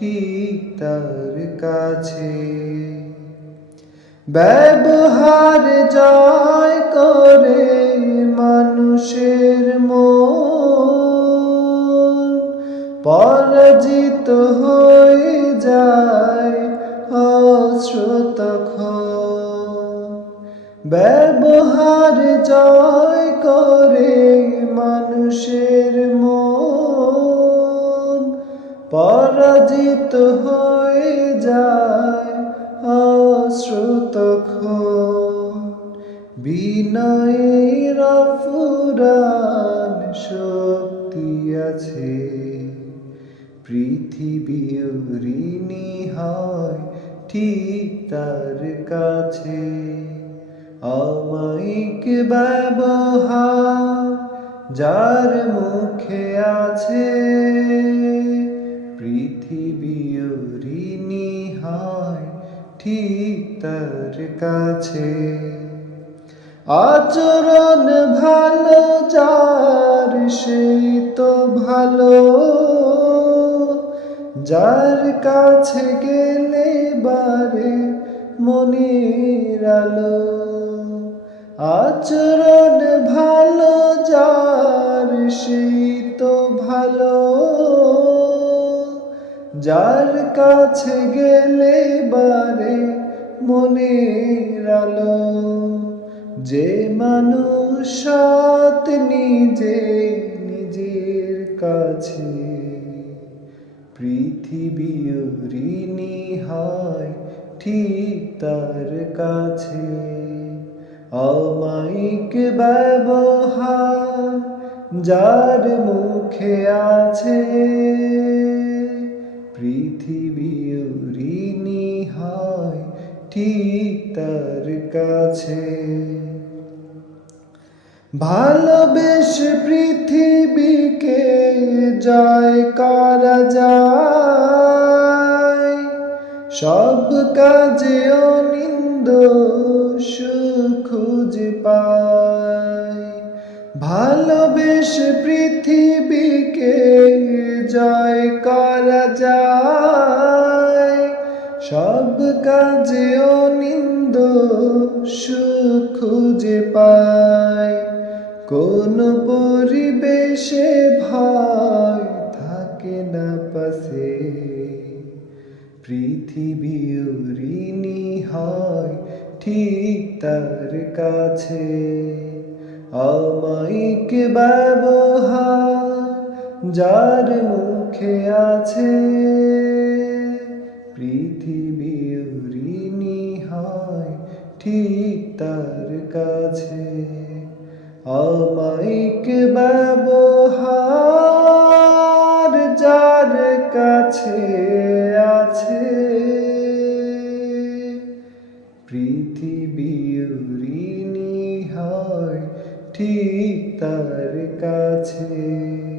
ঠিক তার কাছে। ব্যবহার জয় করে মানুষের মন। পরাজিত হয়ে যায় অশ্রুতক্ষণ ব্যবহার জয় পরাজিত হয়ে যায় অশ্রুতক্ষণ বিনয়ের ফুরান শক্তি আছে। পৃথিবী ঋণী হয় ঠিক তার কাছে। অমায়িক ব্যবহার যার মুখে আছে। ঋণী হয়, ঠিক তার কাছে। আচরণ ভালো, যার সেই তো ভালো। যার কাছে গেলে বারে মনের আলো। আচরণ ভালো, যার সেই তো ভালো। যার কাছে গেলে বারে মনের আলো, যে মানুষ নিজে নিজের কাছে পৃথিবী ঋণী হয় ঠিক তার কাছে। অমায়িক ব্যবহার যার মুখে আছে পৃথিবী ঋণী হয় ঠিক তার কাছে। ভালোবেস পৃথিবীকে জয় করা যায়। সব কাজে অনিন্দ খুঁজে পায়। ভালোবেস পৃথিবীকে জয় করা যায়। সব কাজে অনিন্দ সুখ খুঁজে পায়। কোন পরিবেশে ভয় থাকে না পাশে। পৃথিবী ঋণী হয় ঠিক তার কাছে। অমায়িক ব্যবহার যার মুখে আছে পৃথিবী ঋণী হয় ঠিক তার কাছে। অমায়িক ব্যবহার যার কাছে আছে পৃথিবী ঋণী হয় ঠিক তার কাছে।